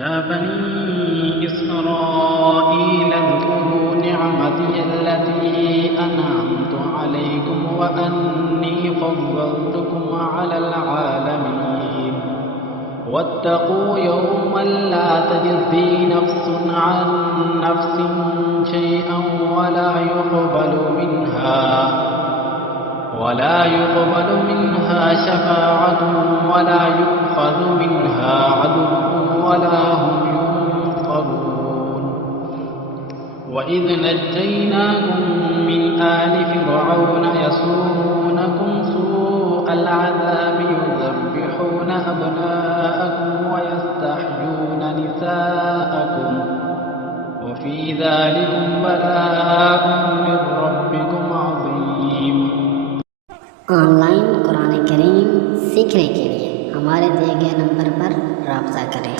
يا بني إسرائيل اذكروا نعمتي التي أنعمت عليكم وأني فضلتكم على العالمين واتقوا يوما لا تجزي نفس عن نفس شيئا ولا يقبل منها شفاعة ولا يؤخذ منها عدل ولا هم ينصرون. وإذ نجيناكم من آل فرعون يسومونكم سوء العذاب يذبحون أبناءكم ويستحيون نساءكم وفي ذلكم بلاء من ربكم عظيم। ऑनलाइन कुरान करीम सीखने के लिए हमारे दिए गए नंबर पर राब्ता करें।